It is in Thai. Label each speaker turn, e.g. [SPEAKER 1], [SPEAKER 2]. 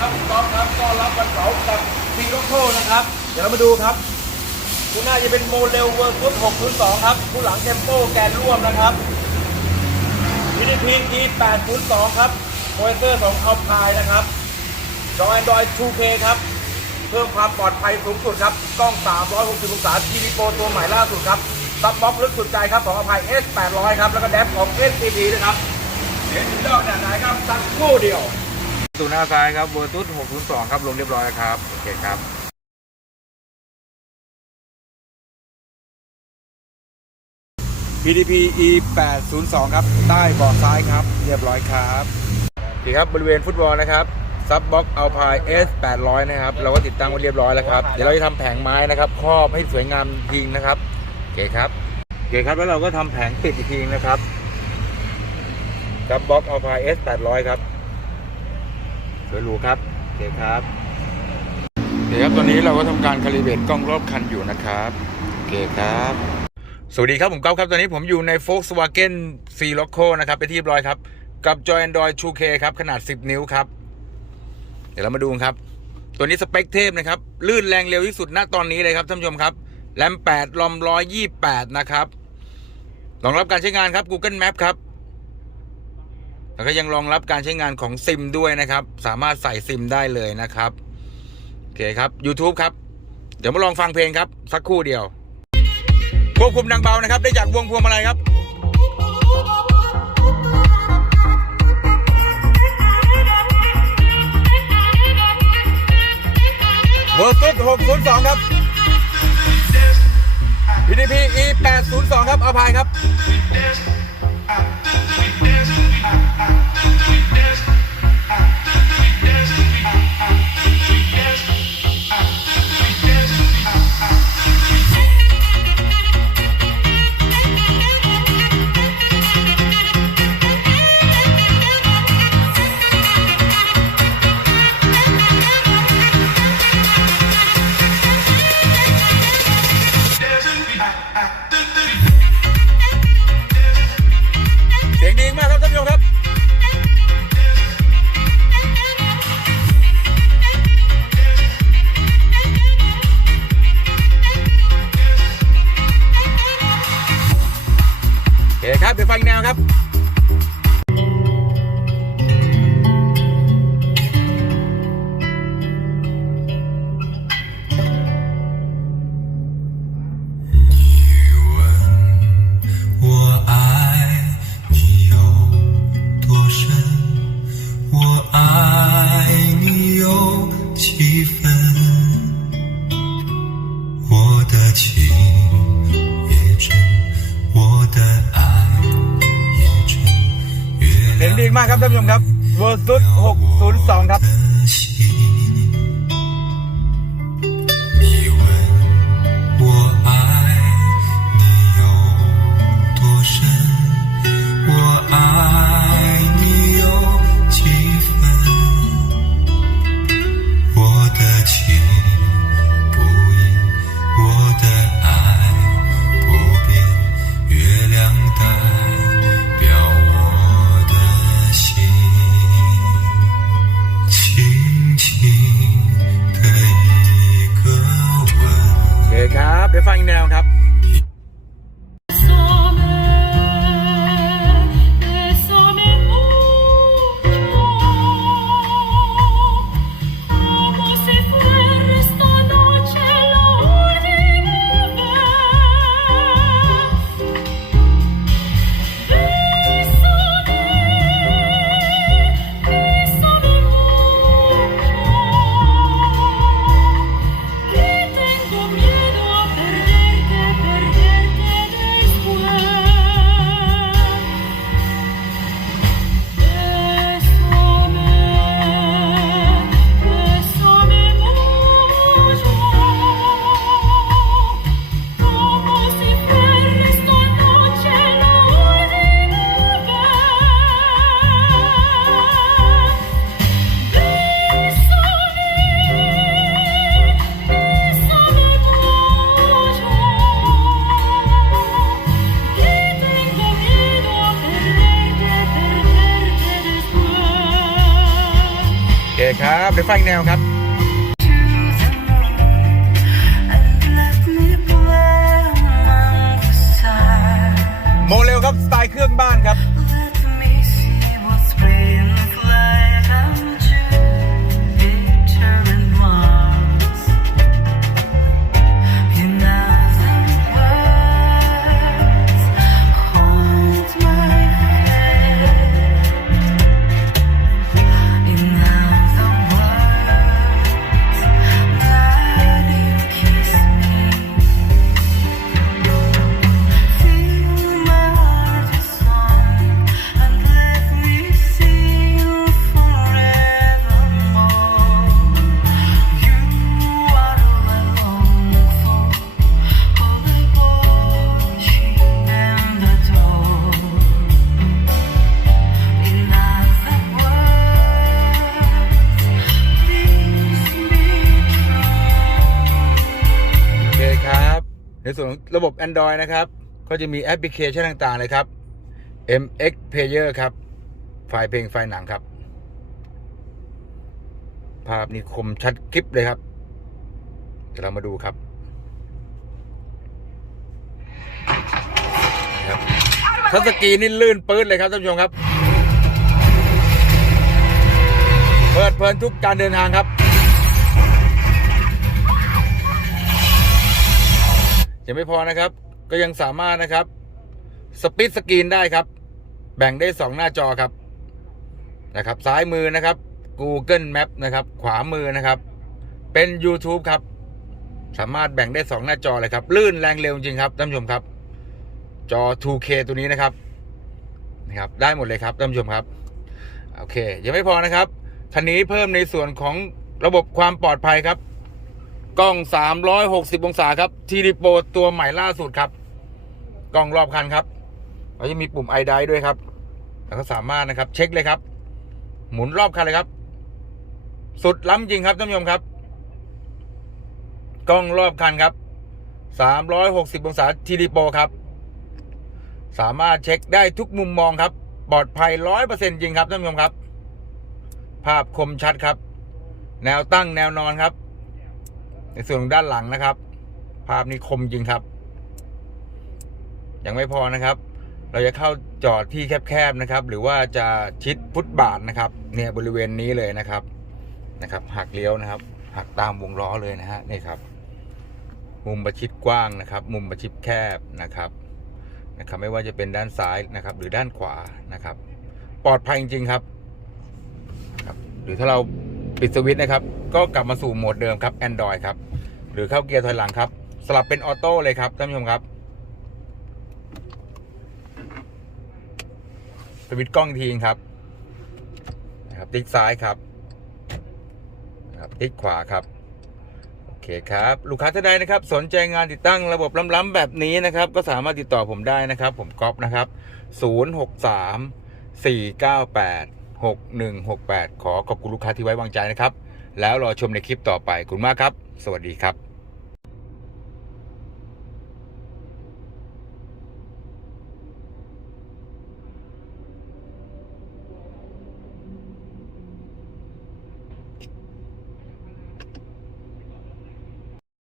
[SPEAKER 1] ครับผมก๊อฟครับต้อนรับวันเสาร์กับซีโร่โคนะครับ เดี๋ยวเรามาดูครับคู่หน้าจะเป็นโมเลลเวอร์ฟุต602ครับคู่หลังเทมโปแกนร่วมนะครับวินิพีที802ครับโมเตอร์ของอัลพายนะครับจอ Android 2K ครับ เพิ่มความปลอดภัยสูงสุดครับ กล้อง 360 องศา TV Pro ตัวใหม่ล่าสุดครับซับบ็อกลึกสุดใจครับของอภัย S 800 ครับ แล้วก็แดฟของ SCP นะครับเดี๋ยวจะยอดแบบไหนครับสักคู่เดียว
[SPEAKER 2] ตูหน้าซ้ายครับเบอร์ตุ๊ด602 ครับ ลงเรียบร้อยแล้วครับ โอเคครับ PDP E 802 ครับ ใต้เบาะซ้ายครับ เรียบร้อยครับโอเคครับ บริเวณฟุตบอลนะครับซับบ็อกเอาพาย S 800นะครับ เราก็ติดตั้งไว้เรียบร้อยแล้วครับ เดี๋ยวเราจะทำแผงไม้นะครับ ครอบให้สวยงามจริงนะครับโอเคครับโอเคครับแล้วเราก็ทำแผงปิดอีกทีนะครับซับบ็อกเอาพาย S 800ครับส วยหรูครับโอเคครับโอเคครับตอนนี้เราก็ทำการคาลิเบตกล้องรอบคันอยู่นะครับโอเคครับ สวัสดีครับผมก๊อฟครับตอนนี้ผมอยู่ใน Volkswagen C Loco นะครับไปที่เรียบร้อยครับ กับจอ Android 2K ครับ ขนาด 10 นิ้วครับ เดี๋ยวเรามาดูครับ ตัวนี้สเปคเทพนะครับ ลื่นแรงเร็วที่สุดณตอนนี้เลยครับท่านผู้ชมครับแรม8ลอม128 นะครับรองรับการใช้งานครับ Google Map ครับ แล้วก็ยังรองรับการใช้งานของซิมด้วยนะครับ สามารถใส่ซิมได้เลยนะครับ โอเคครับ YouTube ครับ เดี๋ยวมาลองฟังเพลงครับ สักครู่เดียว ควบคุมดังเบานะครับ ได้จากวงพวงมาลัยครับเวอร์ซุด602 ครับ PDP E 802 ครับอาพายครับ เครับท่านผู้ชมครับเวอร์ซุด602 ครับ คครับเดี๋ยวฟังแนวครับ
[SPEAKER 1] โมเรลครับสไตล์เครื่องบ้านครับ ในส่วนของระบบ Android นะครับ ก็จะมีแอปพลิเคชันต่างๆเลยครับ MX Player ครับ ไฟล์เพลงไฟล์หนังครับ ภาพนี่คมชัดคลิปเลยครับเดี๋ยวเรามาดูครับทัชสกีนนี่ลื่นปื้นเลยครับท่านผู้ชมครับ เปิดเพลินทุกการเดินทางครับ ยังไม่พอนะครับ ก็ยังสามารถนะครับสปิดสกรีนได้ครับ แบ่งได้ 2 หน้าจอครับนะครับ ซ้ายมือนะครับ Google Map นะครับ ขวามือนะครับ เป็น YouTube ครับ สามารถแบ่งได้ 2 หน้าจอเลยครับ ลื่นแรงเร็วจริงครับท่านผู้ชมครับ จอ 2K ตัวนี้นะครับนะครับ ได้หมดเลยครับท่านผู้ชมครับ โอเค ยังไม่พอนะครับคันนี้เพิ่มในส่วนของระบบความปลอดภัยครับ กล้อง 360 องศาครับทีดีโปรตัวใหม่ล่าสุดครับ กล้องรอบคันครับเราจะมีปุ่มไอไดด้วยครับแล้วก็สามารถนะครับ เช็คเลยครับ หมุนรอบคันเลยครับ สุดล้ำจริงครับท่านผู้ชมครับ กล้องรอบคันครับ 360 องศาทีดีโปรครับ สามารถเช็คได้ทุกมุมมองครับ ปลอดภัย100%จริงครับท่านผู้ชมครับ ภาพคมชัดครับ แนวตั้งแนวนอนครับ ในส่วนด้านหลังนะครับ ภาพนี้คมจริงครับ ยังไม่พอนะครับ เราจะเข้าจอดที่แคบๆนะครับ หรือว่าจะชิดฟุตบาทนะครับ เนี่ยบริเวณนี้เลยนะครับนะครับหักเลี้ยวนะครับหักตามวงล้อเลยนะฮะนี่ครับ มุมประชิดกว้างนะครับ มุมประชิดแคบนะครับนะครับ ไม่ว่าจะเป็นด้านซ้ายนะครับ หรือด้านขวานะครับ ปลอดภัยจริงๆครับครับ หรือถ้าเรา ปิดสวิตช์นะครับ ก็กลับมาสู่โหมดเดิมครับ Android ครับ หรือเข้าเกียร์ถอยหลังครับ สลับเป็นออโต้เลยครับท่านผู้ชมครับ สวิตช์กล้องอีกทีครับนะครับติ๊กซ้ายครับนะครับติ๊กขวาครับโอเคครับ ลูกค้าท่านใดนะครับ สนใจงานติดตั้งระบบล้ำๆแบบนี้นะครับ ก็สามารถติดต่อผมได้นะครับ ผมก๊อฟนะครับ 063 498 6168 ขอขอบคุณลูกค้าที่ไว้วางใจนะครับ แล้วรอชมในคลิปต่อไปคุณมากครับ สวัสดีครับ